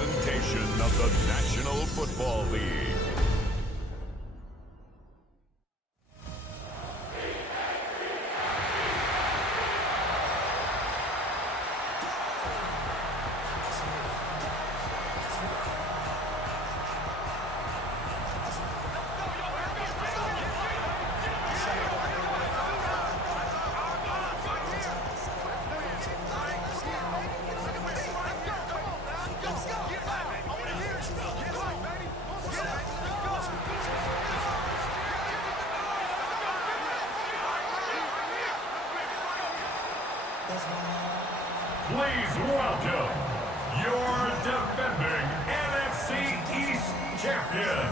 presentation of the National Football League. Please welcome your defending NFC East champion,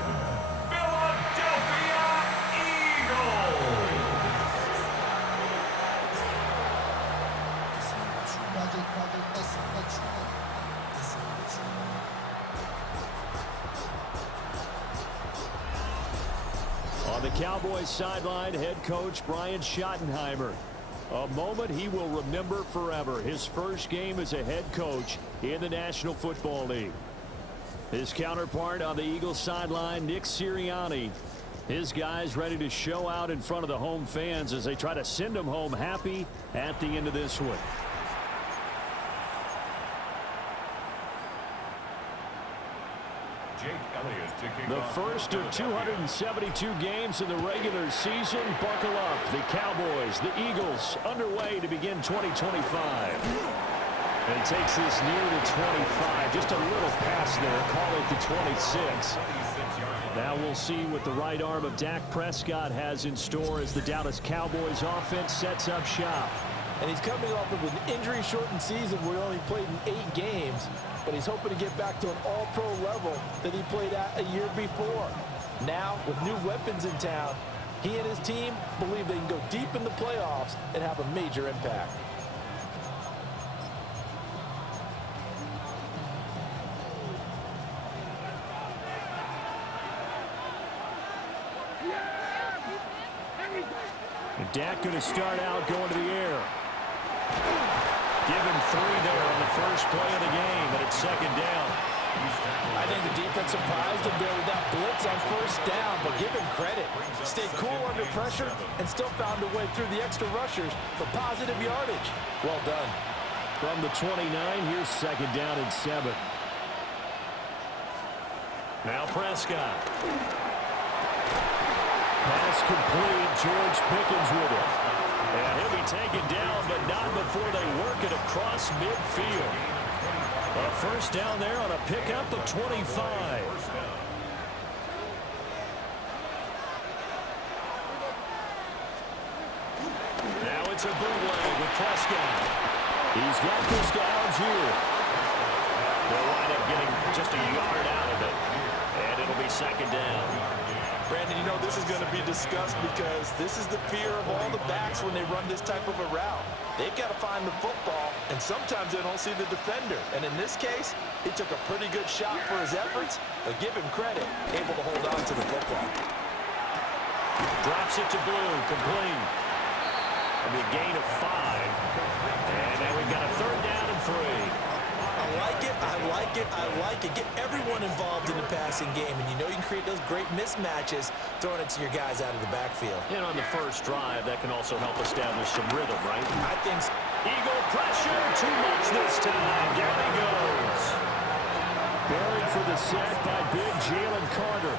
Philadelphia Eagles. On the Cowboys sideline, head coach Brian Schottenheimer. A moment he will remember forever. His first game as a head coach in the National Football League. His counterpart on the Eagles sideline, Nick Sirianni. His guys ready to show out in front of the home fans as they try to send them home happy at the end of this one. The first of 272 games in the regular season. Buckle up. The Cowboys, the Eagles, underway to begin 2025. And it takes this near the 25. Just a little pass there. Call it the 26. Now we'll see what the right arm of Dak Prescott has in store as the Dallas Cowboys offense sets up shop. And he's coming off of an injury-shortened season where he only played in 8 games, but he's hoping to get back to an all-pro level that he played at a year before. Now, with new weapons in town, he and his team believe they can go deep in the playoffs and have a major impact. And Dak going to start out going to the air. Give him 3 there on the first play of the game, and it's second down. I think the defense surprised him there with that blitz on first down, but give him credit. Stayed cool under pressure and still found a way through the extra rushers for positive yardage. Well done. From the 29, here's second down and 7. Now Prescott. Pass complete. George Pickens with it. And he'll be taken down, but not before they work it across midfield. A first down there on a pickup of 25. Now it's a bootleg with Prescott. He's got this to Algier. They'll wind up getting just a yard out of it. And it'll be second down. Brandon, you know this is going to be discussed because this is the fear of all the backs when they run this type of a route. They've got to find the football, and sometimes they don't see the defender. And in this case, he took a pretty good shot for his efforts, but give him credit, able to hold on to the football. Drops it to Blue, complete. And a gain of 5. And now we've got a third down and 3. I like it, I like it, I like it. Get everyone involved in the passing game, and you know you can create those great mismatches throwing it to your guys out of the backfield. And on the first drive, that can also help establish some rhythm, right? I think so. Eagle pressure, too much this time. Down he goes. Buried for the sack by big Jalen Carter.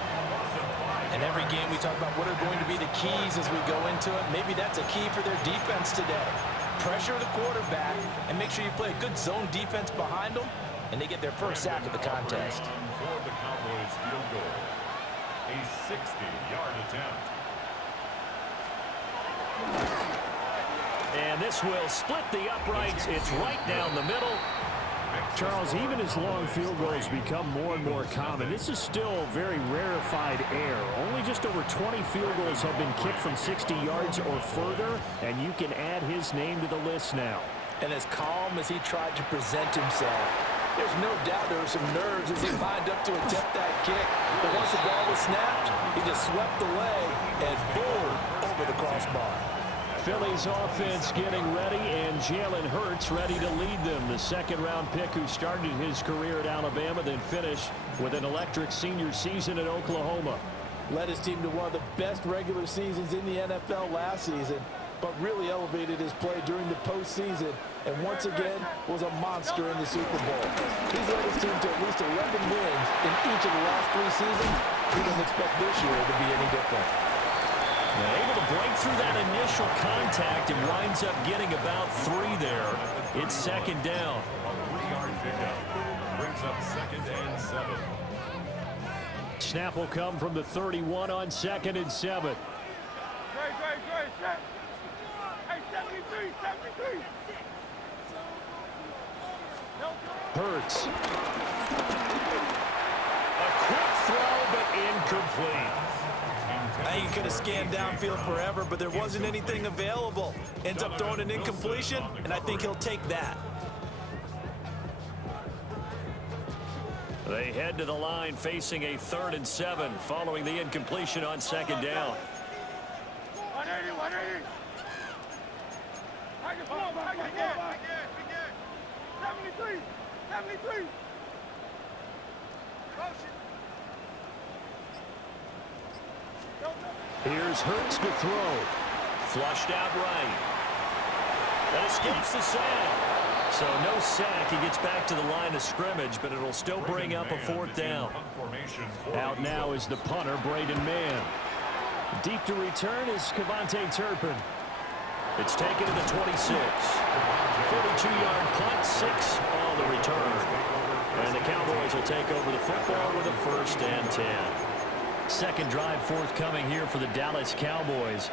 And every game we talk about what are going to be the keys as we go into it. Maybe that's a key for their defense today. Pressure the quarterback and make sure you play a good zone defense behind them, and they get their first sack of the contest. For the Cowboys field goal, a 60-yard attempt. And this will split the uprights. It's right down the middle. Charles, even as long field goals become more and more common, this is still very rarefied air. Only just over 20 field goals have been kicked from 60 yards or further, and you can add his name to the list now. And as calm as he tried to present himself, there's no doubt there were some nerves as he lined up to attempt that kick. But once the ball was snapped, he just swept away and boom, over the crossbar. Philly's offense getting ready, and Jalen Hurts ready to lead them. The second-round pick who started his career at Alabama, then finished with an electric senior season at Oklahoma. Led his team to one of the best regular seasons in the NFL last season, but really elevated his play during the postseason, and once again was a monster in the Super Bowl. He's led his team to at least 11 wins in each of the last 3 seasons. We don't expect this year to be any different. Able to break through that initial contact and winds up getting about 3 there. It's second down. A 3-yard pickup brings up 2nd and 7. Snap will come from the 31 on 2nd and 7. Great. Hey, 73. Hurts. A quick throw, but incomplete. I think he could have scanned downfield forever, but there wasn't anything available. Ends up throwing an incompletion, and I think he'll take that. They head to the line facing a 3rd and 7 following the incompletion on 2nd down. 180. 73. Here's Hurts to throw. Flushed out right. That escapes the sack. So no sack. He gets back to the line of scrimmage, but it'll still bring up a 4th down. Out now is the punter, Braden Mann. Deep to return is Kevontae Turpin. It's taken to the 26. 42-yard punt, 6 on the return. And the Cowboys will take over the football with a 1st and 10. Second drive forthcoming here for the Dallas Cowboys.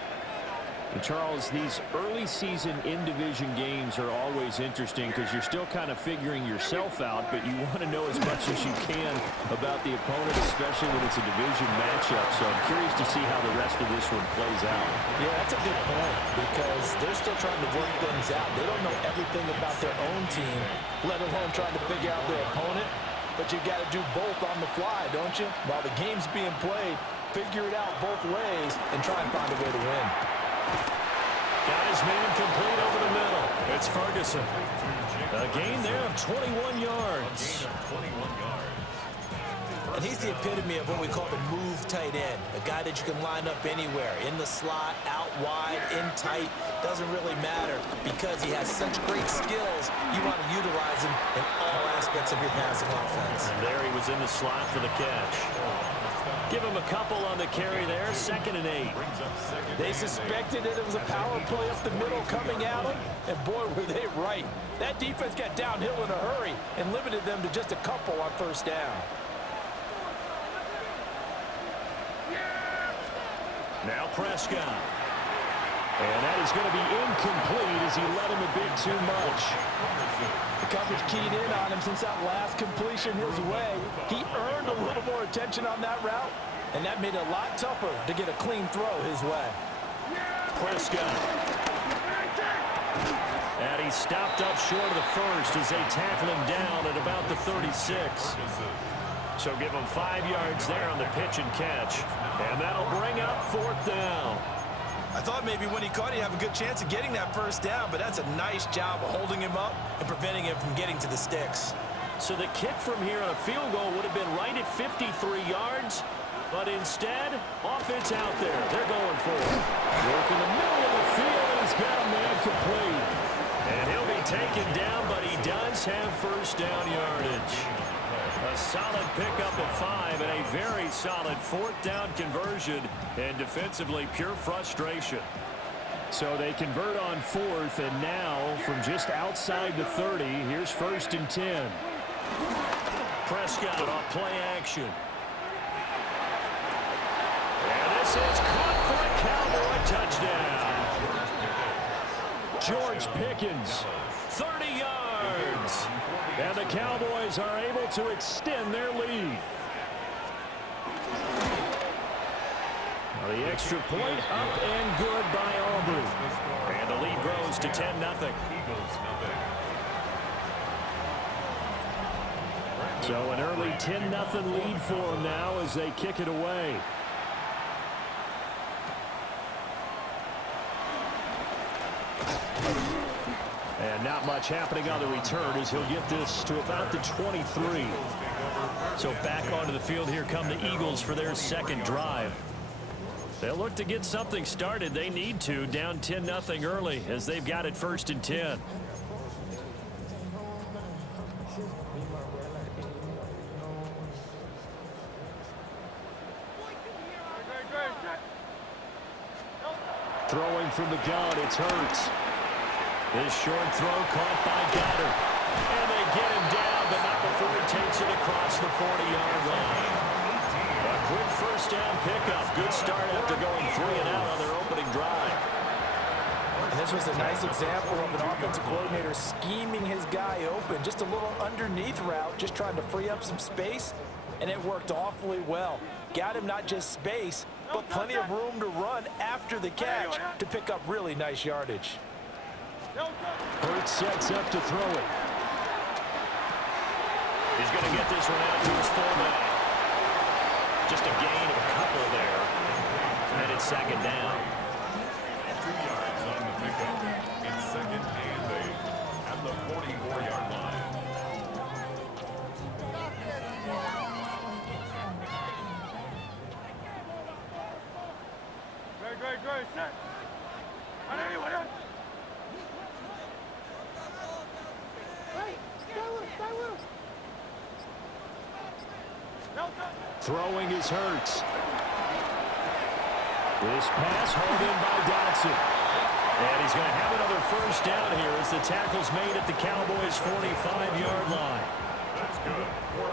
And Charles, these early season in-division games are always interesting because you're still kind of figuring yourself out, but you want to know as much as you can about the opponent, especially when it's a division matchup. So I'm curious to see how the rest of this one plays out. Yeah, that's a good point because they're still trying to work things out. They don't know everything about their own team, let alone trying to figure out their opponent. But you got to do both on the fly, don't you? While the game's being played, figure it out both ways and try and find a way to win. Got his man complete over the middle. It's Ferguson. A gain there of 21 yards. And he's the epitome of what we call the move tight end. A guy that you can line up anywhere. In the slot, out wide, in tight. Doesn't really matter because he has such great skills. You want to utilize him in all aspects of your passing offense. And there he was in the slot for the catch. Give him a couple on the carry there. 2nd and 8. They suspected that it was a power play up the middle coming at them, and boy, were they right. That defense got downhill in a hurry and limited them to just a couple on 1st down. Now Prescott. And that is going to be incomplete as he led him a bit too much. The coverage keyed in on him since that last completion his way. He earned a little more attention on that route, and that made it a lot tougher to get a clean throw his way. Prescott. And he stopped up short of the 1st as they tackle him down at about the 36. So give him 5 yards there on the pitch and catch. And that'll bring up 4th down. I thought maybe when he caught it, he'd have a good chance of getting that 1st down, but that's a nice job of holding him up and preventing him from getting to the sticks. So the kick from here on a field goal would have been right at 53 yards, but instead, offense out there. They're going for it. Work in the middle of the field, and he's got a man complete. And he'll be taken down, but he does have 1st down yardage. A solid pickup of 5 and a very solid 4th down conversion, and defensively pure frustration. So they convert on 4th, and now from just outside the 30, here's 1st and 10. Prescott off play action. And this is caught for a Cowboy touchdown. George Pickens, 30 yards. And the Cowboys are able to extend their lead. Well, the extra point up and good by Auburn. And the lead grows to 10-0. So an early 10-0 lead for them now as they kick it away. And not much happening on the return as he'll get this to about the 23. So back onto the field here come the Eagles for their second drive. They'll look to get something started. They need to, down 10-0 early as they've got it 1st and 10. Throwing from the gun, it's Hurts. This short throw caught by Goddard. And they get him down, but not before he takes it across the 40-yard line. A quick first down pickup. Good start after going 3 and out on their opening drive. And this was a nice example of an offensive coordinator scheming his guy open. Just a little underneath route, just trying to free up some space, and it worked awfully well. Got him not just space, but plenty of room to run after the catch to pick up really nice yardage. Hurts sets up to throw it. He's going to get this one out to his fullback. Just a gain of a couple there. And it's 2nd down. 2 yards on the pickup. It's 2nd and 8 at the 44-yard line. Great, set. Throwing is Hurts. This pass hauled in by Dotson. And he's going to have another first down here as the tackle's made at the Cowboys' 45-yard line. That's good.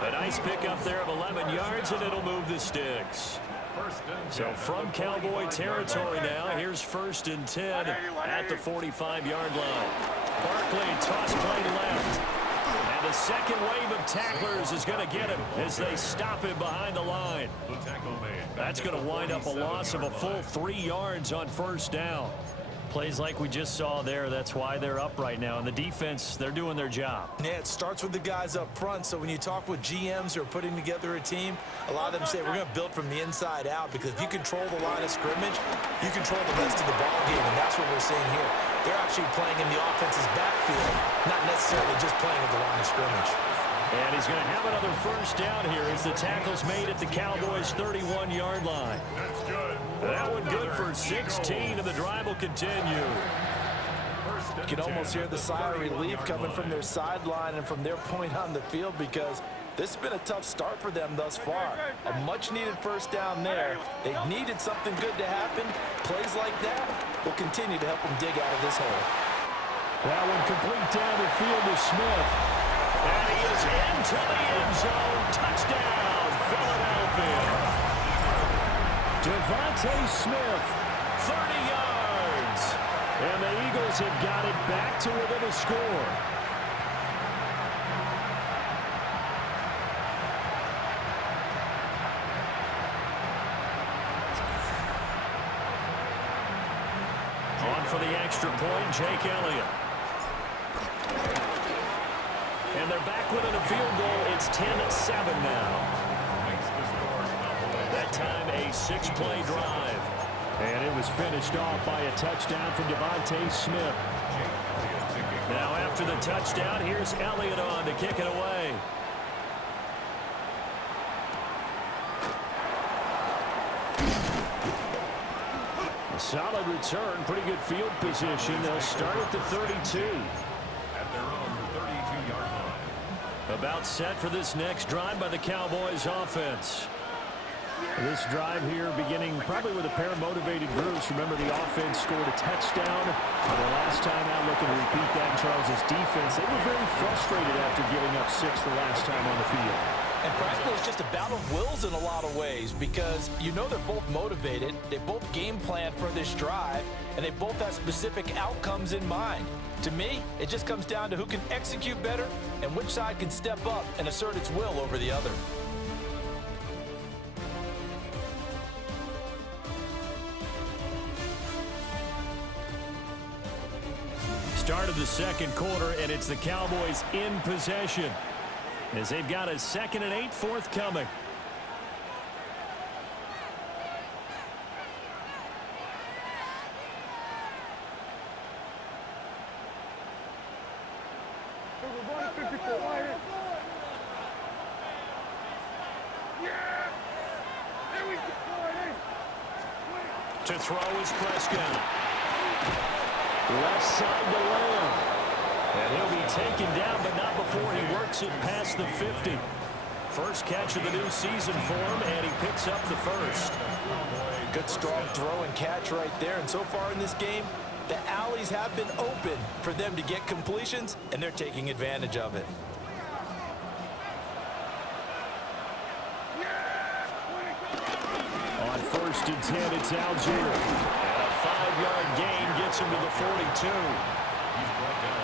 A nice pickup there of 11 yards, and it'll move the sticks. So from Cowboy territory now, here's 1st and 10 at the 45-yard line. Barkley toss play left. And the second wave of tacklers is going to get him as they stop him behind the line. That's going to wind up a loss of a full 3 yards on 1st down. Plays like we just saw there. That's why they're up right now. And the defense, they're doing their job. Yeah, it starts with the guys up front. So when you talk with GMs who are putting together a team, a lot of them say we're going to build from the inside out, because if you control the line of scrimmage, you control the rest of the ball game, and that's what we're seeing here. They're actually playing in the offense's backfield, not necessarily just playing at the line of scrimmage. And he's going to have another first down here as the tackle's made at the Cowboys' 31-yard line. That's good. That one good for 16, and the drive will continue. You can almost hear the sigh of relief coming from their sideline and from their point on the field, because this has been a tough start for them thus far. A much-needed first down there. They needed something good to happen. Plays like that will continue to help them dig out of this hole. That one complete down the field to Smith. And he is into the end zone. Touchdown, Philadelphia. Devontae Smith, 30 yards. And the Eagles have got it back to within a score. On for the extra point, Jake Elliott. And they're back within a field goal. It's 10-7 now. That time a 6-play drive. And it was finished off by a touchdown from Devontae Smith. Now after the touchdown, here's Elliott on to kick it away. A solid return, pretty good field position. They'll start at the 32. At their own 32-yard line. About set for this next drive by the Cowboys offense. This drive here beginning probably with a pair of motivated groups. Remember, the offense scored a touchdown. The last time out, looking to repeat that, Charles' defense, they were very frustrated after giving up 6 the last time on the field. And frankly, it's just a battle of wills in a lot of ways, because you know they're both motivated, they both game plan for this drive, and they both have specific outcomes in mind. To me, it just comes down to who can execute better and which side can step up and assert its will over the other. Start of the second quarter, and it's the Cowboys in possession as they've got a 2nd and 8 forthcoming. To throw is Prescott. Left side to Lamb. And he'll be taken down, but not before he works it past the 50. First catch of the new season for him, and he picks up the first. Good strong throw and catch right there. And so far in this game, the alleys have been open for them to get completions, and they're taking advantage of it. On 1st and 10, it's Algier. And a 5-yard gain gets him to the 42.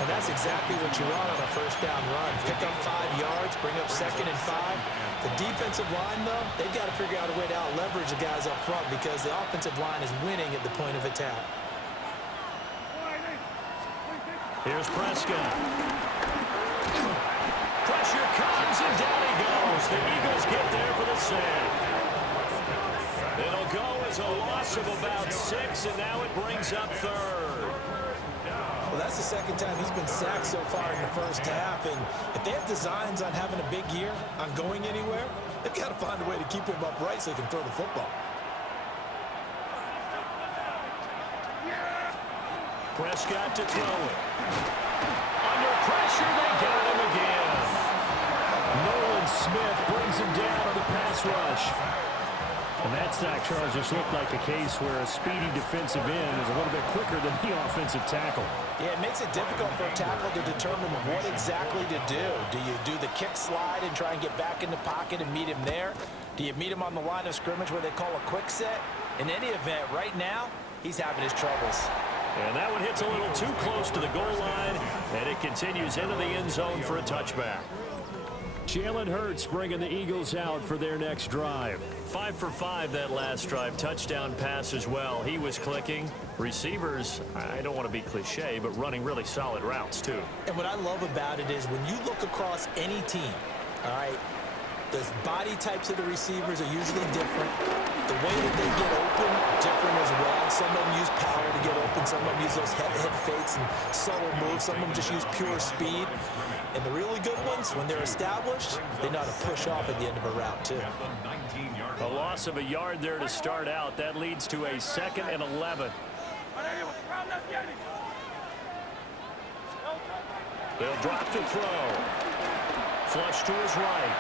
And that's exactly what you want on a first down run. Pick up 5 yards, bring up 2nd and 5. The defensive line, though, they've got to figure out a way to out-leverage the guys up front because the offensive line is winning at the point of attack. Here's Prescott. Pressure comes, and down he goes. The Eagles get there for the sack. It'll go as a loss of about 6, and now it brings up 3rd. Well, that's the 2nd time he's been sacked so far in the first half, and if they have designs on having a big year, on going anywhere, they've got to find a way to keep him upright so he can throw the football. Prescott to throw it. Under pressure, they got him again. Nolan Smith brings him down on the pass rush. And that sack, Charles, just looked like a case where a speedy defensive end is a little bit quicker than the offensive tackle. Yeah, it makes it difficult for a tackle to determine what exactly to do. Do you do the kick slide and try and get back in the pocket and meet him there? Do you meet him on the line of scrimmage where they call a quick set? In any event, right now, he's having his troubles. And that one hits a little too close to the goal line, and it continues into the end zone for a touchback. Jalen Hurts bringing the Eagles out for their next drive. 5 for 5 that last drive. Touchdown pass as well. He was clicking. Receivers, I don't want to be cliche, but running really solid routes too. And what I love about it is when you look across any team, all right, the body types of the receivers are usually different. The way that they get open, different as well. Some of them use power to get open. Some of them use those head fakes and subtle moves. Some of them just use pure speed. And the really good ones, when they're established, they know how to push off at the end of a route, too. A loss of a yard there to start out. That leads to a 2nd and 11. They'll drop to throw. Flush to his right.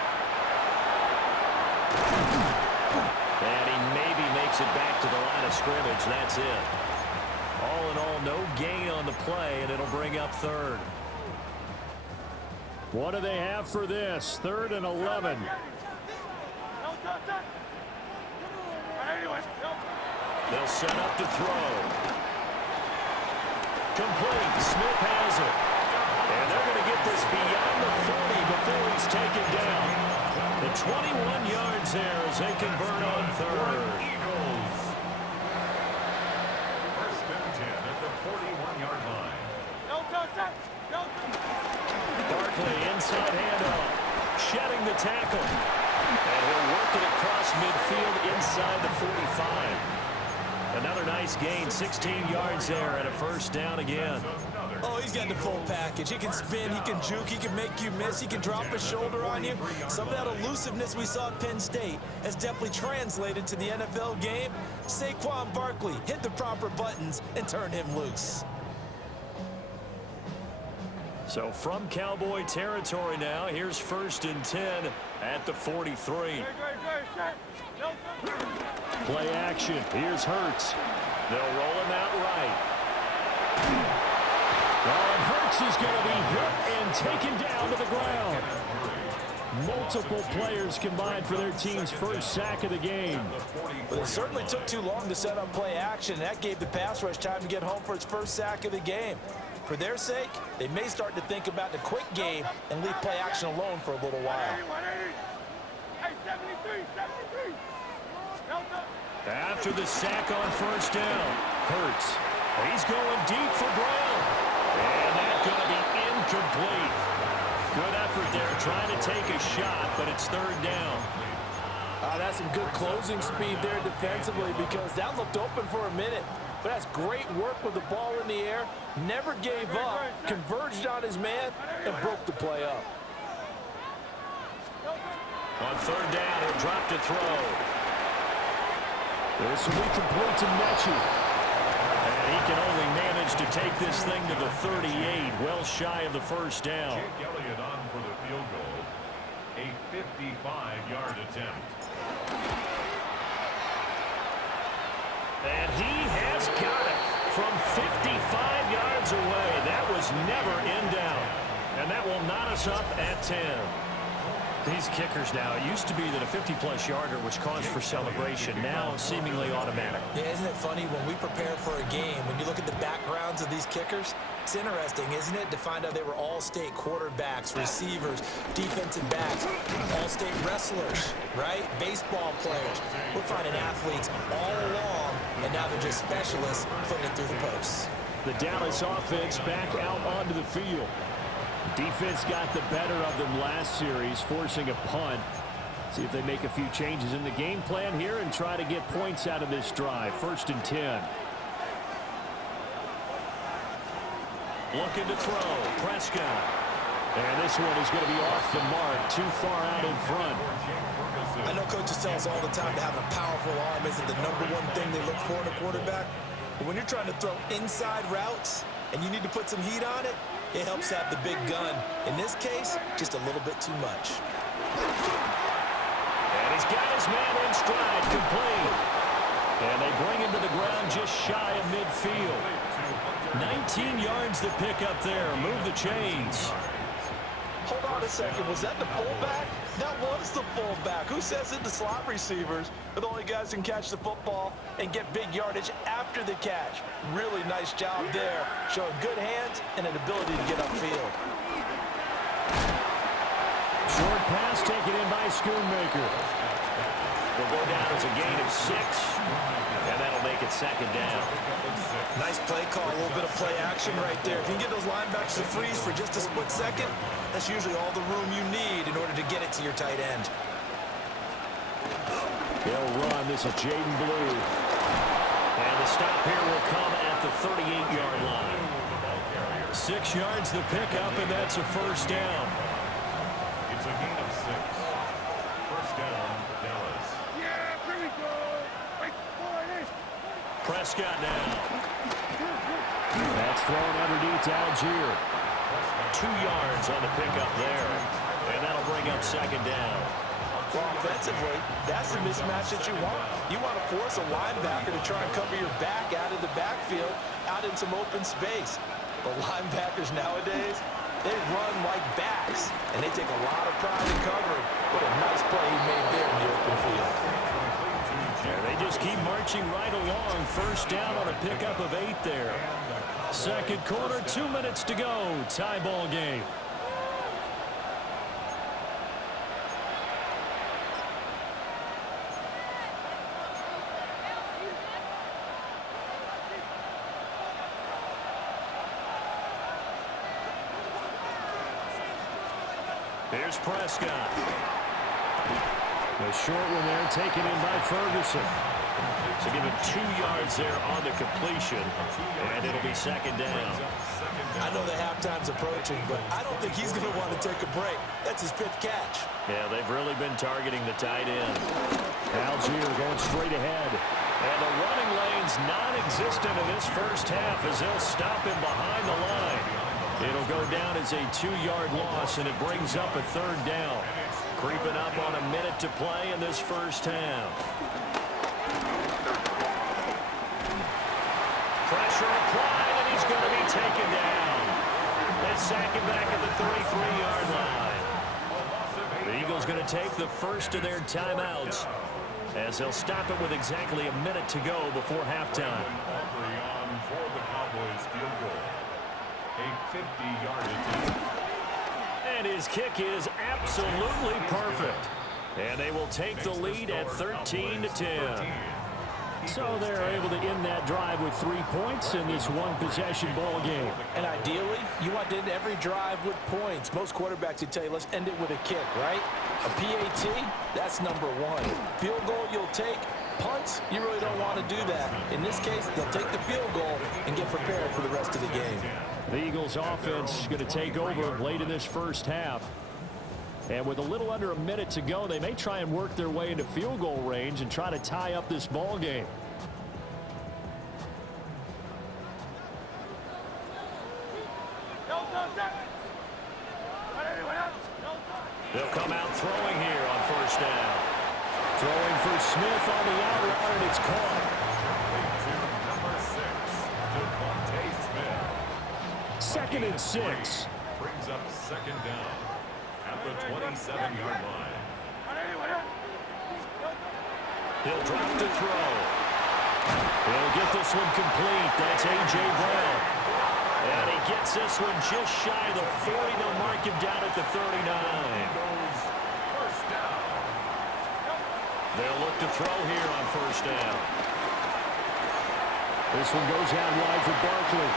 And he maybe makes it back to the line of scrimmage. That's it. All in all, no gain on the play, and it'll bring up 3rd. What do they have for this? 3rd and 11. They'll set up to throw. Complete. Smith has it. And they're going to get this beyond the 40 before he's taken down. The 21 yards there as they convert on 3rd. Eagles. 1st and 10 at the 41-yard line. Barkley inside handoff. Shedding the tackle. And he'll work it across midfield inside the 45. Another nice gain, 16 yards there and a 1st down again. Oh, he's got the full package. He can spin, he can juke, he can make you miss, he can drop his shoulder on you. Some of that elusiveness we saw at Penn State has definitely translated to the NFL game. Saquon Barkley hit the proper buttons and turned him loose. So from Cowboy territory now, here's 1st and 10 at the 43. Play action. Here's Hurts. They'll roll him out right. And Hurts is going to be hit and taken down to the ground. Multiple players combined for their team's 1st sack of the game. But it certainly took too long to set up play action. That gave the pass rush time to get home for its 1st sack of the game. For their sake, they may start to think about the quick game and leave play action alone for a little while. After the sack on 1st down, Hurts. He's going deep for Brown. And that's going to be incomplete. Good effort there trying to take a shot, but it's 3rd down. That's some good closing speed there defensively because that looked open for a minute. But that's great work with the ball in the air. Never gave up, converged on his man, and broke the play up. On 3rd down, he'll drop to throw. This will be complete to Mechie. And he can only manage to take this thing to the 38, well shy of the first down. Jake Elliott on for the field goal. A 55-yard attempt. And he has got it from 55 yards away. That was never in doubt. And that will knot us up at 10. These kickers now, it used to be that a 50-plus yarder was cause for celebration. Now seemingly automatic. Yeah, isn't it funny when we prepare for a game, when you look at the backgrounds of these kickers, it's interesting, isn't it, to find out they were all-state quarterbacks, receivers, defensive backs, all-state wrestlers, right? Baseball players. We're finding athletes all along, and now they're just specialists putting it through the posts. The Dallas offense back out onto the field. Defense got the better of them last series, forcing a punt. See if they make a few changes in the game plan here and try to get points out of this drive. 1st and 10. Looking to throw. Prescott. And this one is going to be off the mark, too far out in front. I know coaches tell us all the time that having a powerful arm isn't the #1 thing they look for in a quarterback. But when you're trying to throw inside routes and you need to put some heat on it, it helps have the big gun. In this case, just a little bit too much. And he's got his man in stride, complete. And they bring him to the ground just shy of midfield. 19 yards to pick up there. Move the chains. Hold on a second. Was that the fullback? That was the fullback. Who says it? The slot receivers are the only guys who can catch the football and get big yardage after the catch. Really nice job there, showing good hands and an ability to get upfield. Short pass taken in by Schoonmaker. Will go down as a gain of 6, and that'll make it 2nd down. Nice play call, a little bit of play action right there. If you can get those linebackers to freeze for just a split second, that's usually all the room you need in order to get it to your tight end. They'll run. This is Jaden Blue. And the stop here will come at the 38-yard line. 6 yards the pickup, and that's a 1st down. It's a gain of 6. 1st down, Dallas. Yeah, here we go. Wait, boy, this. Prescott now. That's thrown underneath to Algier. 2 yards on the pickup there. And that'll bring up 2nd down. Well, offensively, that's the mismatch that you want. You want to force a linebacker to try and cover your back out of the backfield, out in some open space. But linebackers nowadays, they run like backs, and they take a lot of pride in covering. What a nice play he made there in the open field. And they just keep marching right along. 1st down on a pickup of 8 there. 2nd quarter, 2 minutes to go. Tie ball game. Here's Prescott. The short one there taken in by Ferguson. So give him 2 yards there on the completion, and it'll be 2nd down. I know the halftime's approaching, but I don't think he's going to want to take a break. That's his 5th catch. Yeah, they've really been targeting the tight end. Algier going straight ahead. And the running lane's non-existent in this 1st half as they'll stop him behind the line. It'll go down as a 2-yard loss, and it brings up a 3rd down. Creeping up on a minute to play in this 1st half. Pressure applied, and he's going to be taken down. They sack him back at the 33-yard line. The Eagles going to take the first of their timeouts as they'll stop it with exactly a minute to go before halftime. On for the Cowboys field goal. A 50-yard attempt. And his kick is absolutely perfect. And they will take the lead at 13-10. So they're able to end that drive with 3 points in this one-possession ball game. And ideally, you want to end every drive with points. Most quarterbacks would tell you, let's end it with a kick, right? A PAT, that's #1. Field goal you'll take. Punts, you really don't want to do that. In this case, they'll take the field goal and get prepared for the rest of the game. The Eagles offense going to take over late in this 1st half. And with a little under a minute to go, they may try and work their way into field goal range and try to tie up this ball game. They'll come out throwing here on first down. Throwing for Smith on the out route, and it's caught. Number 6, Devontae Smith. 2nd and 6. Brings up second down at the 27-yard line. He'll drop to throw. He'll get this one complete. That's A.J. Brown. And he gets this one just shy of the 40. They'll mark him down at the 39. First down. They'll look to throw here on first down. This one goes out wide for Barkley.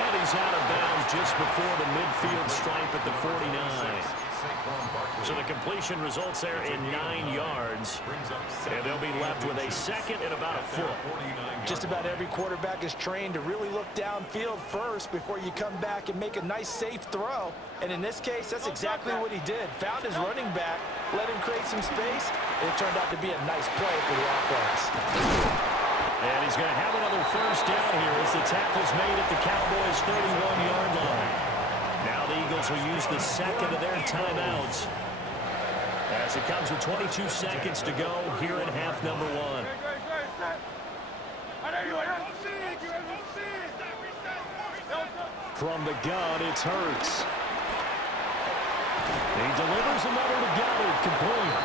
And he's out of bounds just before the midfield stripe at the 49. So the completion results there in 9 yards. And they'll be left with a second and about a foot. Just about every quarterback is trained to really look downfield first before you come back and make a nice, safe throw. And in this case, that's exactly what he did. Found his running back, let him create some space, and it turned out to be a nice play for the offense. And he's going to have another first down here as the tackle's made at the Cowboys' 31-yard line. Now the Eagles will use the second of their timeouts as it comes with 22 seconds to go here in half number 1. From the gun, it's Hurts. He delivers another to Goddard, complete.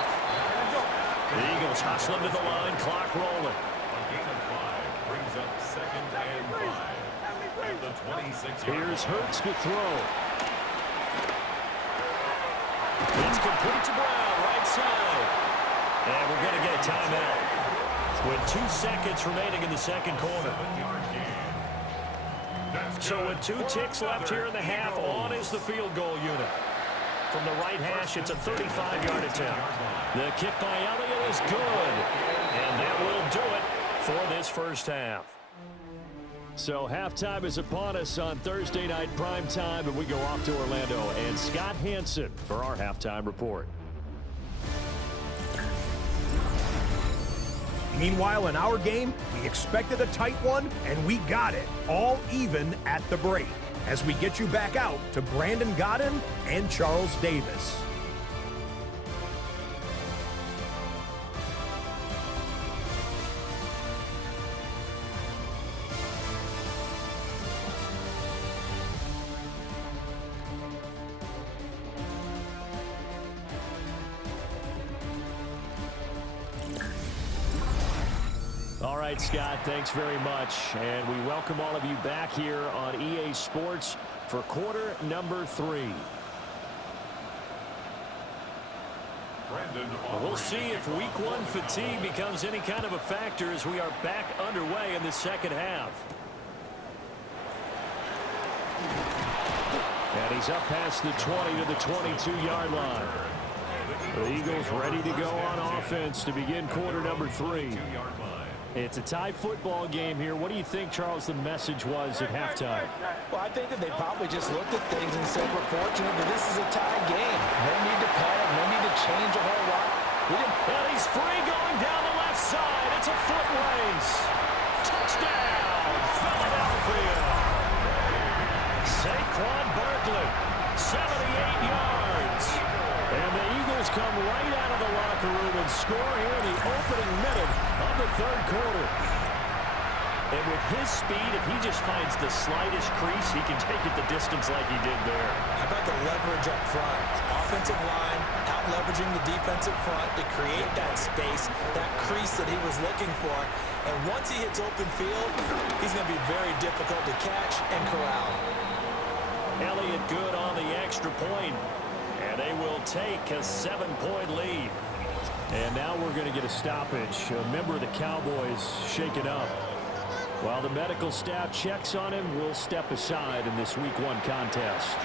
The Eagles hustling to the line, clock rolling. A gain of 5 brings up second and 5 at the 26-yard line. Here's Hurts to throw. It's complete to Brown, right side. And we're going to get a timeout with 2 seconds remaining in the second quarter. 7-yard gain. So with 2 ticks left here in the half, on is the field goal unit. From the right hash, it's a 35-yard attempt. The kick by Elliott is good. And that will do it for this first half. So halftime is upon us on Thursday Night Primetime, and we go off to Orlando and Scott Hansen for our halftime report. Meanwhile, in our game, we expected a tight one, and we got it, all even at the break, as we get you back out to Brandon Godden and Charles Davis. All right, Scott, thanks very much. And we welcome all of you back here on EA Sports for quarter number 3. We'll see if week 1 fatigue becomes any kind of a factor as we are back underway in the second half. And he's up past the 20 to the 22-yard line. The Eagles ready to go on offense to begin quarter number 3. It's a tie football game here. What do you think, Charles, the message was at halftime? Well, I think that they probably just looked at things and said, we're fortunate that this is a tie game. No need to panic, no need to change a whole lot. And he's free going down the left side. It's a foot race. Touchdown, Philadelphia. Saquon Barkley, 78 yards. And the Eagles come right out of the locker room and score here in the opening minute of the third quarter. And with his speed, if he just finds the slightest crease, he can take it the distance like he did there. How about the leverage up front? Offensive line out-leveraging the defensive front to create that space, that crease that he was looking for. And once he hits open field, he's going to be very difficult to catch and corral. Elliott good on the extra point. And they will take a 7-point lead. And now we're going to get a stoppage. A member of the Cowboys shaken up. While the medical staff checks on him, we'll step aside in this week 1 contest.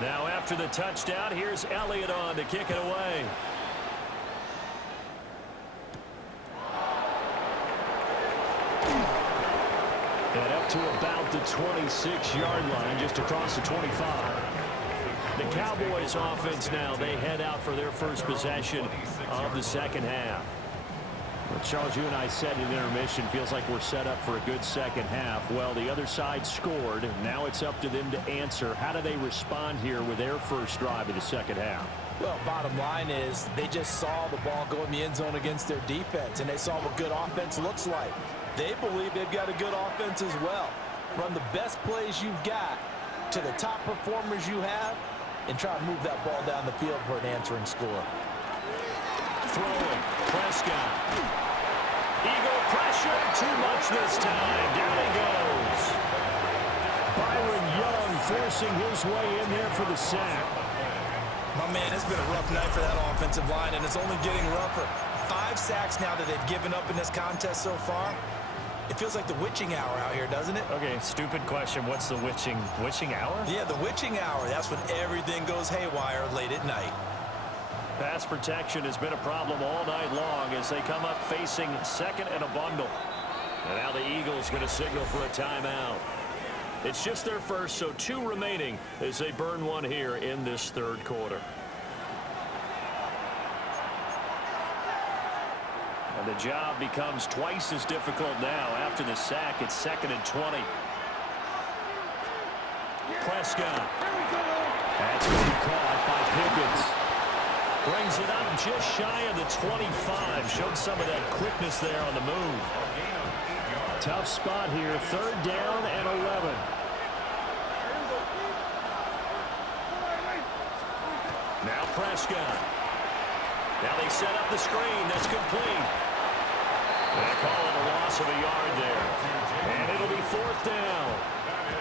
Now after the touchdown, here's Elliott on to kick it away. And up to about the 26-yard line, just across the 25. The Cowboys offense now, they head out for their first possession of the second half. Well, Charles, you and I said in intermission, feels like we're set up for a good second half. Well, the other side scored. Now it's up to them to answer. How do they respond here with their first drive of the second half? Well, bottom line is they just saw the ball go in the end zone against their defense, and they saw what good offense looks like. They believe they've got a good offense as well. Run the best plays you've got to the top performers you have and try to move that ball down the field for an answering score. Throwing, Prescott. Eagle pressure, too much this time. Down he goes. Byron Young forcing his way in there for the sack. My man, it's been a rough night for that offensive line, and it's only getting rougher. 5 sacks now that they've given up in this contest so far. It feels like the witching hour out here, doesn't it? Okay, stupid question. What's the witching hour? Yeah, the witching hour. That's when everything goes haywire late at night. Pass protection has been a problem all night long as they come up facing second and a bundle. And now the Eagles going to signal for a timeout. It's just their first, so 2 remaining as they burn one here in this third quarter. And the job becomes twice as difficult now after the sack. It's 2nd and 20. Prescott. That's going to be caught by Pickens. Brings it up just shy of the 25. Showed some of that quickness there on the move. Tough spot here. 3rd down and 11. Now Prescott. Now they set up the screen. That's complete. They call it a loss of a yard there. And it'll be 4th down.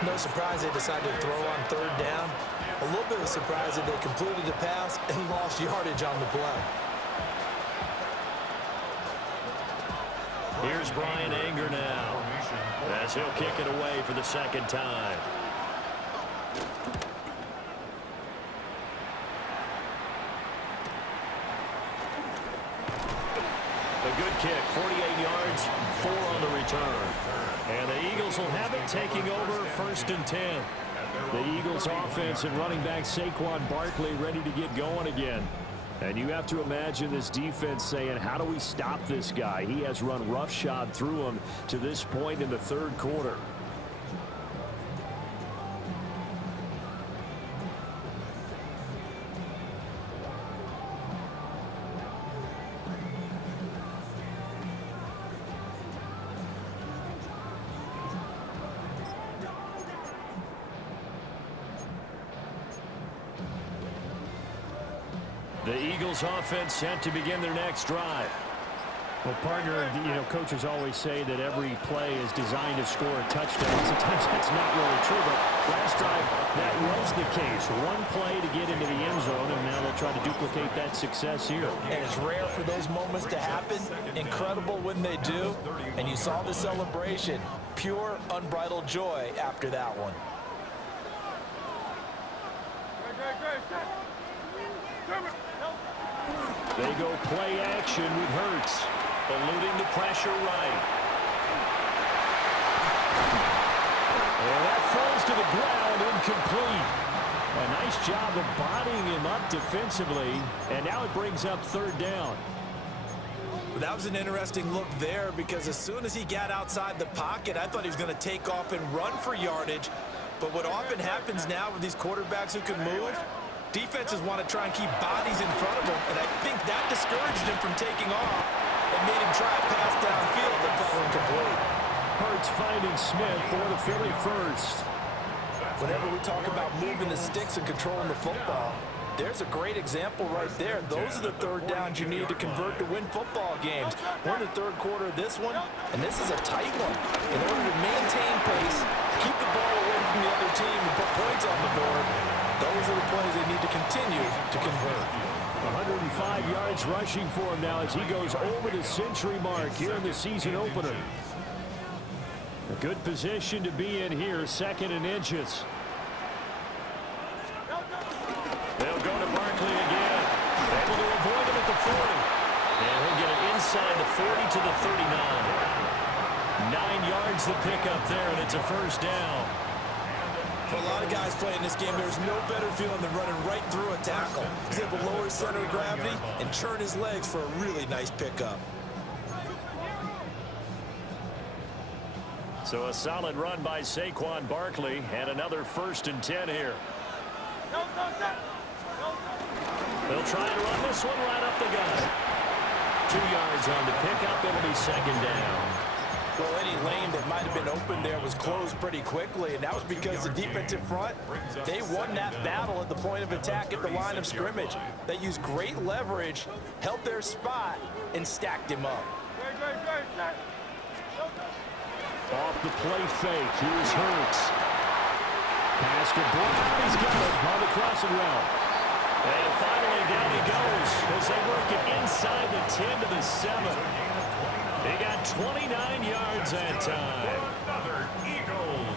No surprise they decided to throw on 3rd down. A little bit of surprise that they completed the pass and lost yardage on the play. Here's Brian Anger now as he'll kick it away for the 2nd time. A good kick, 48 yards, 4 on the return. And the Eagles will have it taking over 1st and 10. The Eagles offense and running back Saquon Barkley ready to get going again. And you have to imagine this defense saying, how do we stop this guy? He has run roughshod through him to this point in the 3rd quarter. The Eagles offense set to begin their next drive. Well, partner, coaches always say that every play is designed to score a touchdown. Sometimes that's not really true, but last drive, that was the case. One play to get into the end zone, and now they'll try to duplicate that success here. And it's rare for those moments to happen. Incredible when they do. And you saw the celebration. Pure, unbridled joy after that one. They go play action with Hurts, eluding the pressure right. And that falls to the ground, incomplete. A nice job of bodying him up defensively, and now it brings up 3rd down. That was an interesting look there because as soon as he got outside the pocket, I thought he was going to take off and run for yardage. But what often happens now with these quarterbacks who can move, defenses want to try and keep bodies in front of him, and I think that discouraged him from taking off and made him try a pass downfield that fell incomplete. Hurts finding Smith for the Philly first. Whenever we talk about moving the sticks and controlling the football, there's a great example right there. Those are the 3rd downs you need to convert to win football games. We're in the 3rd quarter of this one, and this is a tight one. In order to maintain pace, keep the ball away from the other team, and put points on the board, those are the plays they need to continue to convert. 105 yards rushing for him now as he goes over the century mark here in the season opener. A good position to be in here, 2nd and inches. They'll go to Barkley again. Able to avoid him at the 40. And he'll get it inside the 40 to the 39. 9 yards to pick up there, and it's a 1st down. For a lot of guys playing this game, there's no better feeling than running right through a tackle. He's able to lower his center of gravity and churn his legs for a really nice pickup. So a solid run by Saquon Barkley, and another 1st and 10 here. They'll try to run this one right up the gut. 2 yards on the pickup. It'll be 2nd down. Well, any lane that might have been open there was closed pretty quickly, and that was because the defensive front, they won that battle at the point of attack at the line of scrimmage. They used great leverage, held their spot, and stacked him up. Off the play fake, here's Hurts. Pass to Brown, he's got it on the crossing route. And finally down he goes as they work it inside the 10 to the 7. They got 29 yards that time.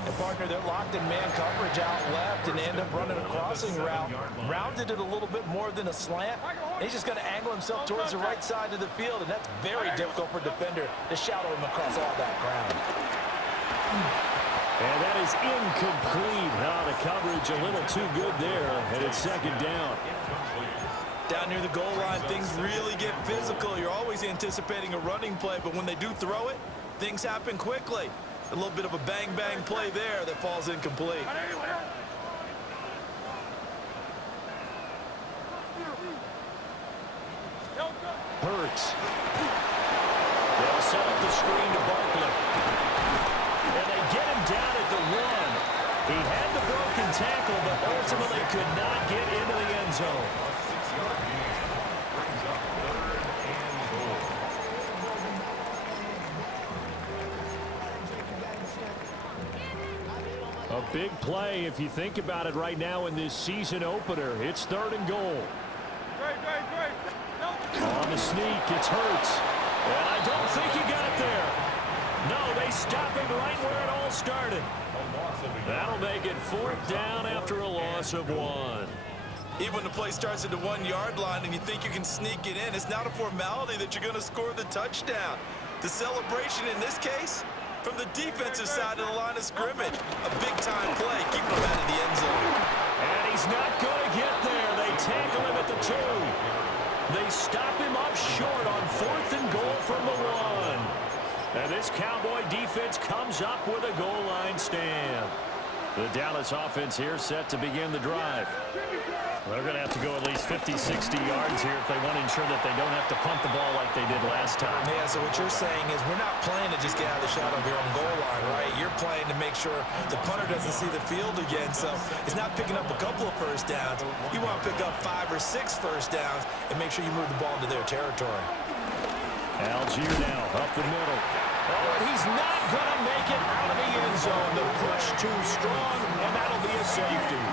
And partner, they're locked in man coverage out left, and they end up running a crossing route. Rounded it a little bit more than a slant. And he's just going to angle himself towards the right side of the field, and that's very difficult for a defender to shadow him across all that ground. And that is incomplete. The coverage a little too good there, and it's 2nd down. Down near the goal line, things really get physical. You're always anticipating a running play, but when they do throw it, things happen quickly. A little bit of a bang-bang play there that falls incomplete. Hurts. They'll set up the screen to Barkley. And they get him down at the 1. He had the broken tackle, but ultimately could not get into the end zone. A big play if you think about it right now in this season opener. It's 3rd and goal. On the sneak, it's Hurts. And I don't think he got it there. No, they stop him right where it all started. That'll make it 4th down after a loss of 1. Even when the play starts at the 1-yard line and you think you can sneak it in, it's not a formality that you're going to score the touchdown. The celebration in this case, from the defensive side of the line of scrimmage. A big-time play, keeping him out of the end zone. And he's not going to get there. They tackle him at the 2. They stop him up short on 4th and goal from the 1. And this Cowboy defense comes up with a goal line stand. The Dallas offense here set to begin the drive. They're going to have to go at least 50, 60 yards here if they want to ensure that they don't have to punt the ball like they did last time. Yeah, so what you're saying is we're not playing to just get out of the shot of your own goal line, right? You're playing to make sure the punter doesn't see the field again. So it's not picking up a couple of first downs. You want to pick up 5 or 6 first downs and make sure you move the ball into their territory. Algier now up the middle. Oh, and he's not going to make it out of the end zone. The push too strong, and that'll be a safety.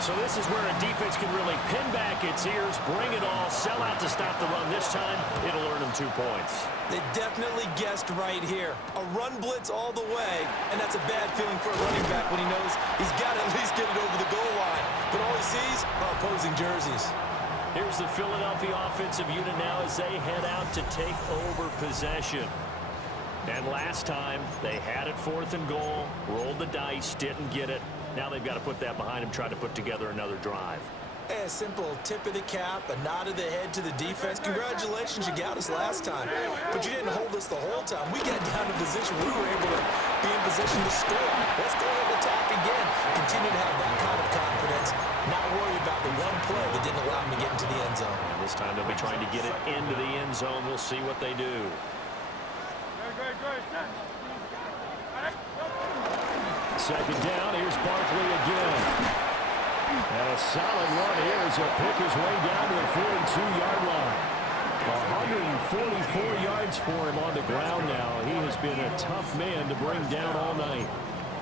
So this is where a defense can really pin back its ears, bring it all, sell out to stop the run. This time, it'll earn them 2 points. They definitely guessed right here. A run blitz all the way, and that's a bad feeling for a running back when he knows he's got to at least get it over the goal line. But all he sees are opposing jerseys. Here's the Philadelphia offensive unit now as they head out to take over possession. And last time, they had it 4th and goal, rolled the dice, didn't get it. Now they've got to put that behind them, try to put together another drive. A simple tip of the cap, a nod of the head to the defense. Congratulations, you got us last time. But you didn't hold us the whole time. We got down to position. We were able to be in position to score. Let's go ahead and attack again. Continue to have that kind of confidence. Not worry about the one play that didn't allow them to get into the end zone. And this time they'll be trying to get it into the end zone. We'll see what they do. Second down, here's Barkley again. And a solid run here as he'll pick his way down to the 42-yard line. 144 yards for him on the ground now. He has been a tough man to bring down all night.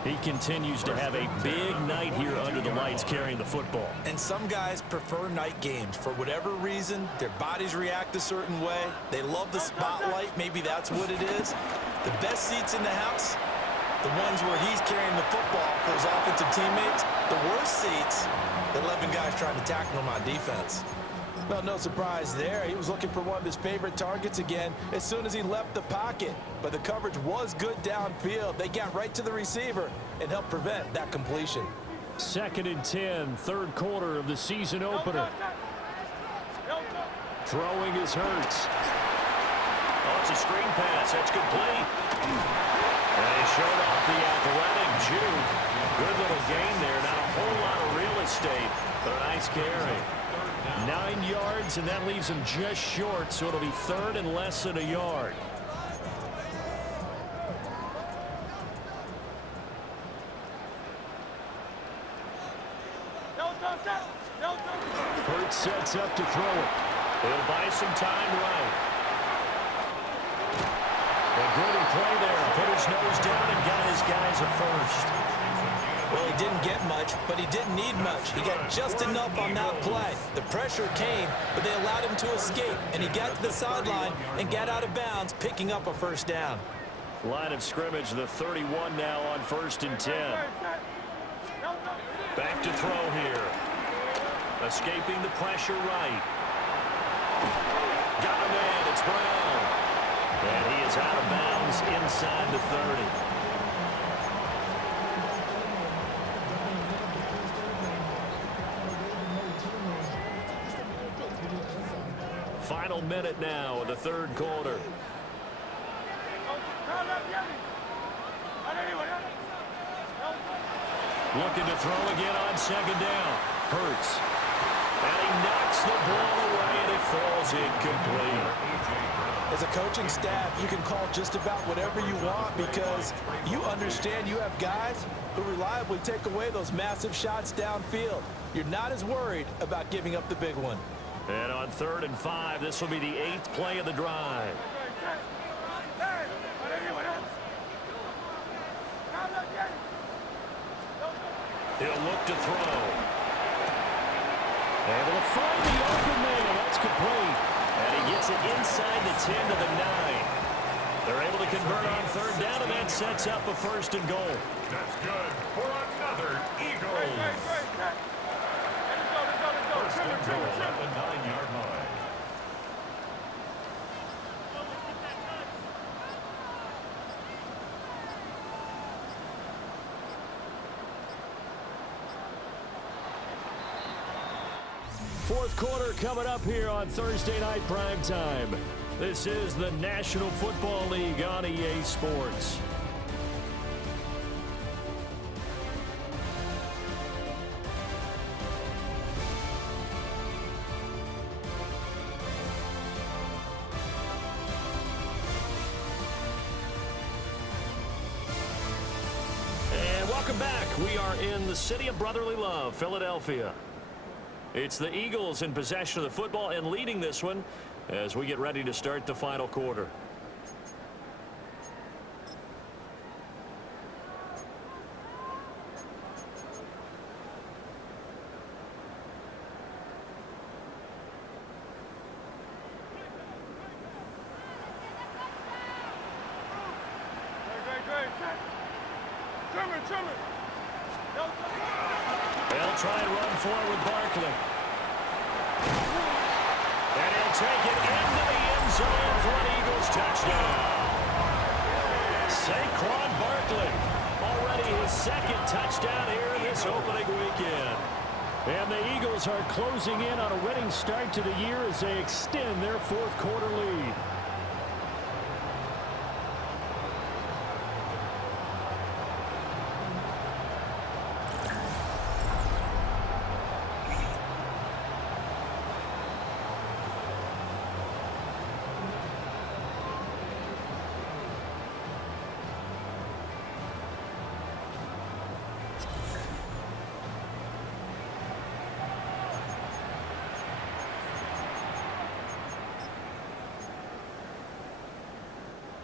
He continues to have a big night here under the lights carrying the football. And some guys prefer night games. For whatever reason, their bodies react a certain way. They love the spotlight. Maybe that's what it is. The best seats in the house, the ones where he's carrying the football for his offensive teammates. The worst seats, the 11 guys trying to tackle him on defense. Well, no surprise there. He was looking for one of his favorite targets again as soon as he left the pocket. But the coverage was good downfield. They got right to the receiver and helped prevent that completion. 2nd and 10, third quarter of the season opener. Throwing is Hurts. Oh, it's a screen pass. That's complete. And he showed off the athletic juke. Good little gain there. Not a whole lot of real estate, but a nice carry. 9 yards, and that leaves him just short, so it'll be 3rd and less than a yard. Hurts sets up to throw it. He'll buy some time right. A gritty play there. Put his nose down and got his guys a first. Well, he didn't get much, but he didn't need much. He got just enough on that play. The pressure came, but they allowed him to escape, and he got to the sideline and got out of bounds, picking up a first down. Line of scrimmage, the 31 now on 1st and 10. Back to throw here. Escaping the pressure right. Got a man. It's Brown. And he is out of bounds inside the 30. Final minute now of the third quarter. Looking to throw again on 2nd down. Hurts. And he knocks the ball away, and it falls incomplete. As a coaching staff, you can call just about whatever you want because you understand you have guys who reliably take away those massive shots downfield. You're not as worried about giving up the big one. And on 3rd and 5, this will be the 8th play of the drive. He'll look to throw. Able to find the open man. That's complete. And he gets it inside the 10 to the 9. They're able to convert on 3rd down, and that sets up a 1st and goal. That's good for another Eagles. First and goal at the 9-yard line. Fourth quarter coming up here on Thursday Night Primetime. This is the National Football League on EA Sports. And welcome back. We are in the city of brotherly love, Philadelphia. It's the Eagles in possession of the football and leading this one as we get ready to start the final quarter. They'll try and run forward with Barkley. And he'll take it into the end zone for an Eagles touchdown. Saquon Barkley, already his 2nd touchdown here in this opening weekend. And the Eagles are closing in on a winning start to the year as they extend their 4th quarter lead.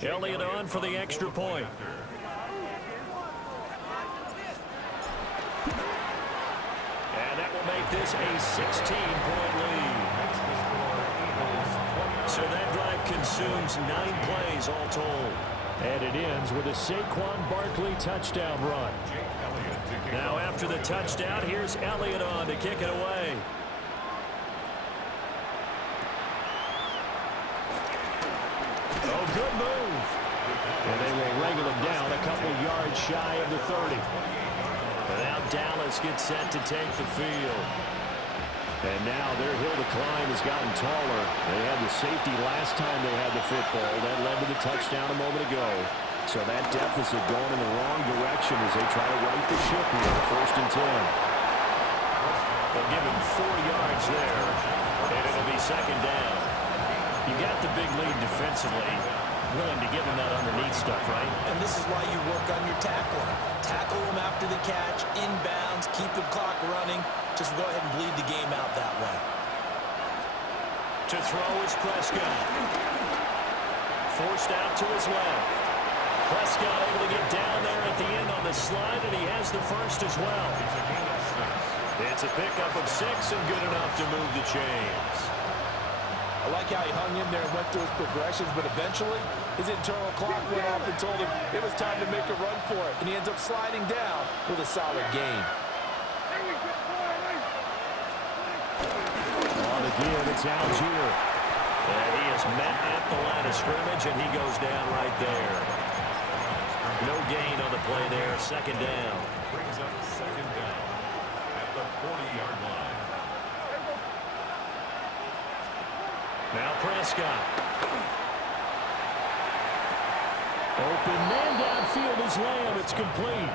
Elliott on for the extra point. And that will make this a 16-point lead. So that drive consumes 9 plays all told. And it ends with a Saquon Barkley touchdown run. Now after the touchdown, here's Elliott on to kick it away. Oh, good move. And they will wrangle him down a couple yards shy of the 30. And now Dallas gets set to take the field. And now their hill to climb has gotten taller. They had the safety last time they had the football. That led to the touchdown a moment ago. So that deficit going in the wrong direction as they try to right the ship here. 1st and 10. They'll give him 4 yards there. And it'll be 2nd down. You got the big lead defensively. Willing to give him that underneath stuff, right? And this is why you work on your tackling. Tackle him after the catch, inbounds, keep the clock running. Just go ahead and bleed the game out that way. To throw is Prescott. Forced out to his left. Prescott able to get down there at the end on the slide, and he has the first as well. It's a pickup of 6 and good enough to move the chains. I like how he hung in there and went through his progressions, but eventually his internal clock went off and told him it was time to make a run for it, and he ends up sliding down with a solid gain. On again, it's Algier. And he is met at the line of scrimmage, and he goes down right there. No gain on the play there. 2nd down. Brings up 2nd down at the 40-yard line. Now Prescott. Open man downfield is Lamb. It's complete.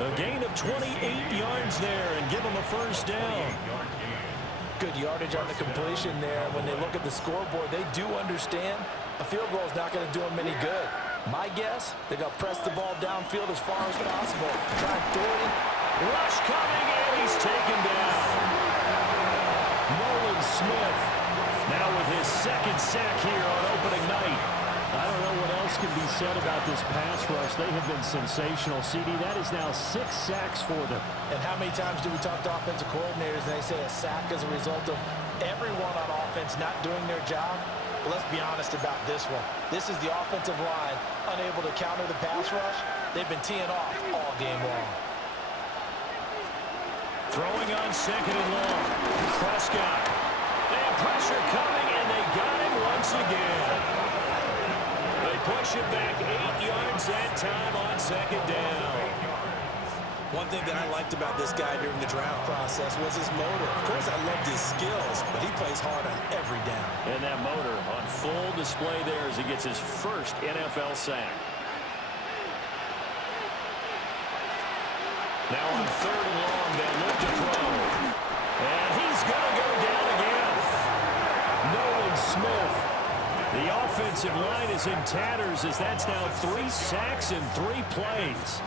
A gain of 28 yards there and give him a 1st down. Good yardage on the completion there. When they look at the scoreboard, they do understand a field goal is not going to do them any good. My guess, they're going to press the ball downfield as far as possible. Try and throw it in. Rush coming, and he's taken down. Nolan Smith. Now with his 2nd sack here on opening night. I don't know what else can be said about this pass rush. They have been sensational. CD, that is now 6 sacks for them. And how many times do we talk to offensive coordinators and they say a sack as a result of everyone on offense not doing their job? But let's be honest about this one. This is the offensive line unable to counter the pass rush. They've been teeing off all game long. Throwing on 2nd and long. Prescott. They have pressure coming, and they got him once again. They push it back 8 yards that time on 2nd down. One thing that I liked about this guy during the draft process was his motor. Of course, I loved his skills, but he plays hard on every down. And that motor on full display there as he gets his 1st NFL sack. Now on 3rd and long, they look to throw. And he's going to go down again. Nolan Smith. The offensive line is in tatters as that's now 3 sacks in 3 plays.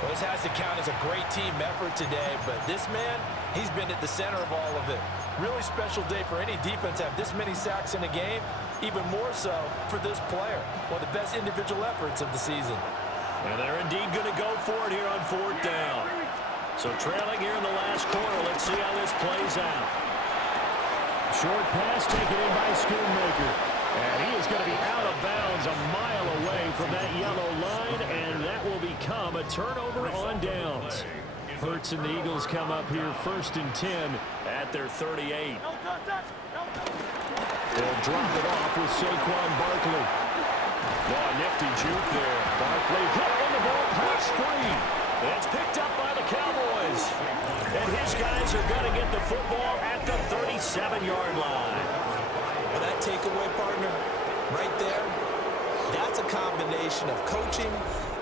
Well, this has to count as a great team effort today, but this man, he's been at the center of all of it. Really special day for any defense to have this many sacks in a game, even more so for this player. One of the best individual efforts of the season. And they're indeed going to go for it here on 4th down. So trailing here in the last quarter, let's see how this plays out. Short pass taken in by Schoonmaker. And he is going to be out of bounds a mile away from that yellow line, and that will become a turnover on downs. Hurts and the Eagles come up here 1st and 10 at their 38. They'll drop it off with Saquon Barkley. Oh, nifty juke there. Barkley hit on the ball, pass free. It's picked up by the Cowboys. And his guys are going to get the football at the 37-yard line. Well, that takeaway, partner, right there, that's a combination of coaching,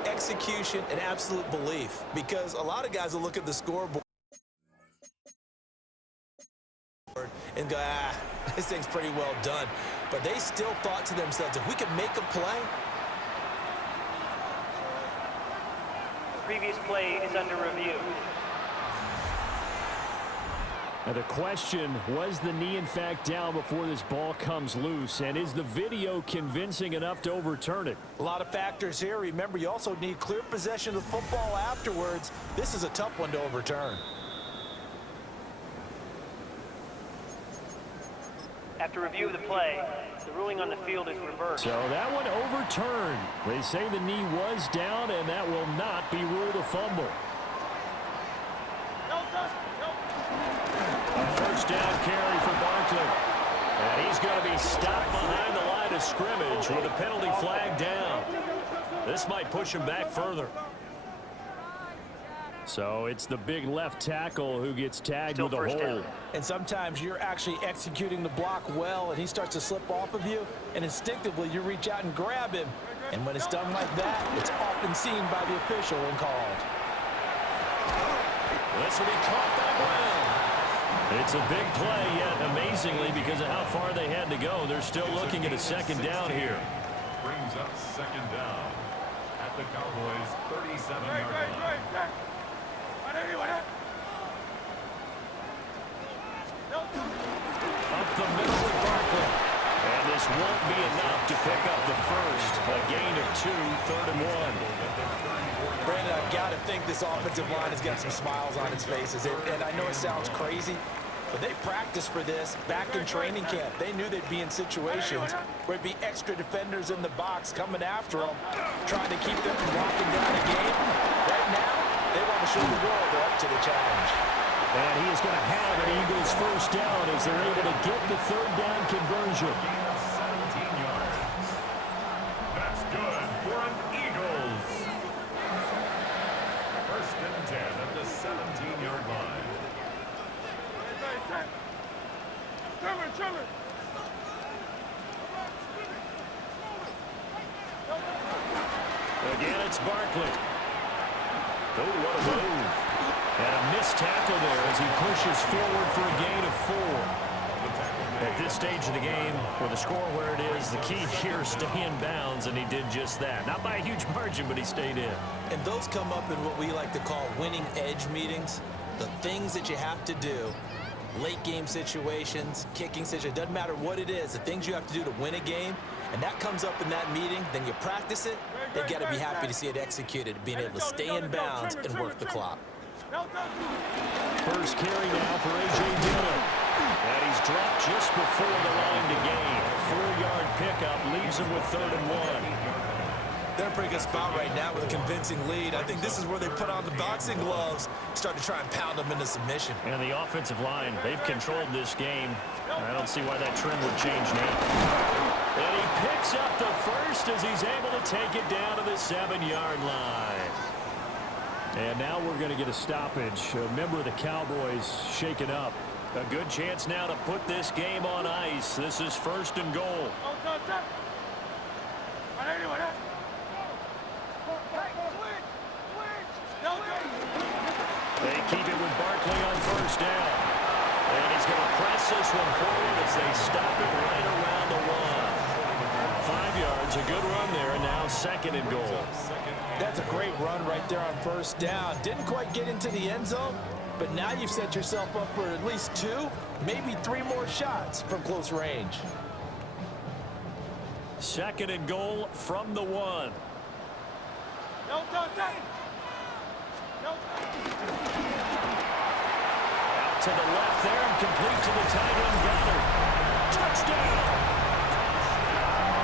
execution, and absolute belief. Because a lot of guys will look at the scoreboard and go, this thing's pretty well done. But they still thought to themselves, if we could make a play. The previous play is under review. Now the question, was the knee in fact down before this ball comes loose? And is the video convincing enough to overturn it? A lot of factors here. Remember, you also need clear possession of the football afterwards. This is a tough one to overturn. After review of the play, the ruling on the field is reversed. So that one overturned. They say the knee was down, and that will not be ruled a fumble. A 1st down carry for Barkley. And he's going to be stopped behind the line of scrimmage with a penalty flag down. This might push him back further. So it's the big left tackle who gets tagged Still with a first hold. down. And sometimes you're actually executing the block well, and he starts to slip off of you, and instinctively you reach out and grab him. And when it's done like that, it's often seen by the official and called. This will be caught by Brown. It's a big play, yet amazingly, because of how far they had to go, they're still looking at a second down here. Brings up second down at the Cowboys' 37-yard line. Up the middle with Barkley. And this won't be enough to pick up the first. A gain of 2, 3rd and 1. Brandon, I've got to think this offensive line has got some smiles on its faces. And I know it sounds crazy, but they practiced for this back in training camp. They knew they'd be in situations where it'd be extra defenders in the box coming after them, trying to keep them from locking down a game. Right now, they want to show the world they're up to the challenge. And he is going to have an Eagles first down as they're able to get the 3rd down conversion. 17 yards. That's good for an Eagles. First and 10 at the 17-yard line. Again, it's Barkley. Oh, what a move. And a missed tackle there as he pushes forward for a gain of 4. At this stage of the game, with the score where it is, the key here is stay in bounds, and he did just that. Not by a huge margin, but he stayed in. And those come up in what we like to call winning edge meetings. The things that you have to do, late game situations, kicking situations, doesn't matter what it is, the things you have to do to win a game, and that comes up in that meeting, then you practice it, they've got to be happy to see it executed, being able to stay in bounds and work the clock. First carry now for A.J. Dillon. And he's dropped just before the line to gain. 4-yard pickup leaves him with 3rd and 1. They're in a pretty good spot right now with a convincing lead. I think this is where they put on the boxing gloves, start to try and pound them into submission. And the offensive line, they've controlled this game. I don't see why that trend would change now. And he picks up the first as he's able to take it down to the 7-yard line. And now we're going to get a stoppage. A member of the Cowboys shaken up. A good chance now to put this game on ice. This is 1st and goal. They keep it with Barkley on 1st down. And he's going to press this one forward as they stop it right around the 1. 5 yards, a good run there, and now 2nd and goal. That's a great run right there on 1st down. Didn't quite get into the end zone, but now you've set yourself up for at least 2, maybe 3 more shots from close range. 2nd and goal from the 1. Out to the left there and complete to the tight end Goddard. Touchdown!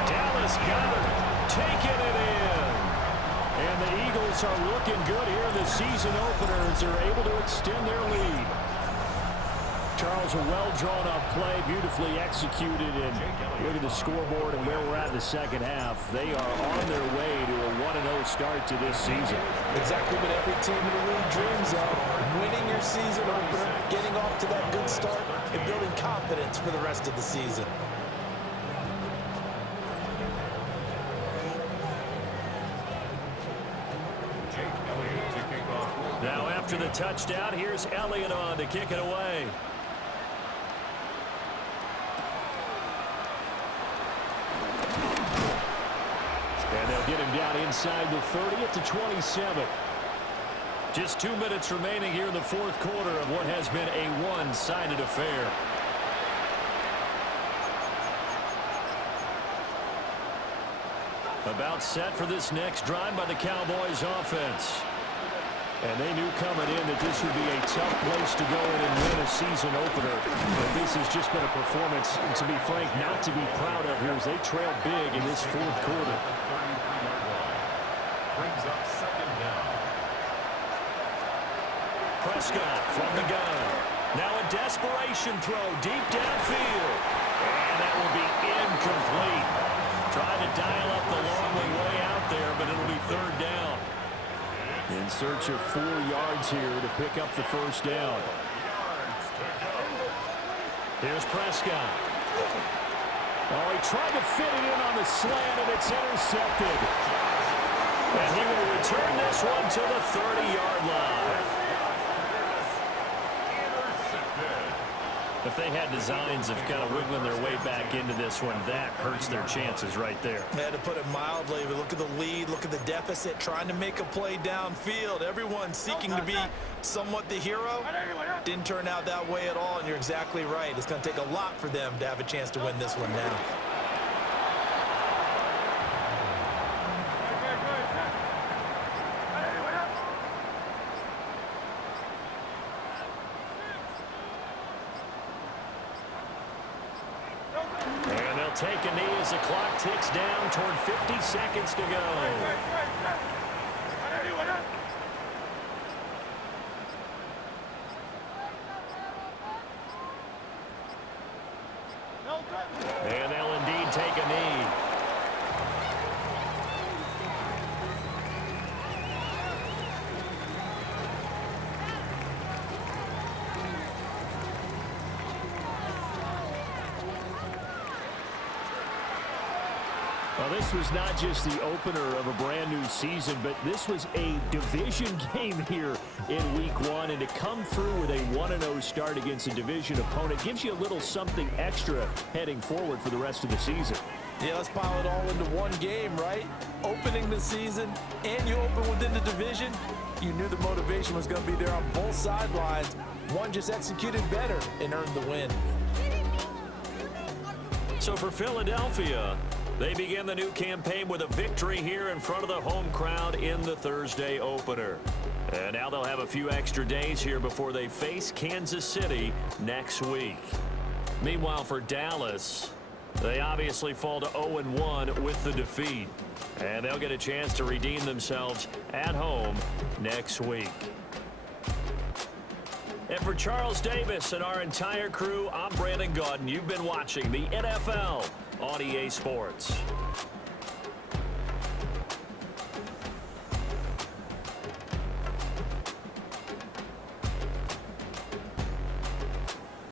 Dallas Cowboys taking it in. And the Eagles are looking good here in the season opener as they're able to extend their lead. Charles, a well-drawn-up play, beautifully executed, and look at the scoreboard and where we're at in the second half. They are on their way to a 1-0 start to this season. Exactly what every team in the league dreams of, winning your season opener, getting off to that good start, and building confidence for the rest of the season. Now after the touchdown, here's Elliott on to kick it away. And they'll get him down inside the 30 at the 27. Just 2 minutes remaining here in the 4th quarter of what has been a one-sided affair. About set for this next drive by the Cowboys offense. And they knew coming in that this would be a tough place to go in and win a season opener. But this has just been a performance, to be frank, not to be proud of here as they trail big in this 4th quarter. Brings up second down. Prescott from the gun. Now a desperation throw deep downfield. And that will be incomplete. Trying to dial up the long way out there, but it'll be 3rd down. search of 4 yards here to pick up the first down. Here's Prescott. Oh, he tried to fit it in on the slant, and it's intercepted. And he will return this one to the 30-yard line. If they had designs of kind of wiggling their way back into this one, that hurts their chances right there. Yeah, to put it mildly, but look at the lead, look at the deficit, trying to make a play downfield. Everyone seeking to be somewhat the hero. Didn't turn out that way at all, and you're exactly right. It's going to take a lot for them to have a chance to win this one now. Take a knee as the clock ticks down toward 50 seconds to go. And they'll indeed take a knee. Well, this was not just the opener of a brand new season, but this was a division game here in week 1. And to come through with a 1-0 start against a division opponent gives you a little something extra heading forward for the rest of the season. Yeah, let's pile it all into one game, right? Opening the season, and you open within the division. You knew the motivation was going to be there on both sidelines. One just executed better and earned the win. So for Philadelphia, they begin the new campaign with a victory here in front of the home crowd in the Thursday opener. And now they'll have a few extra days here before they face Kansas City next week. Meanwhile, for Dallas, they obviously fall to 0-1 with the defeat. And they'll get a chance to redeem themselves at home next week. And for Charles Davis and our entire crew, I'm Brandon Gaudin. You've been watching the NFL on EA Sports.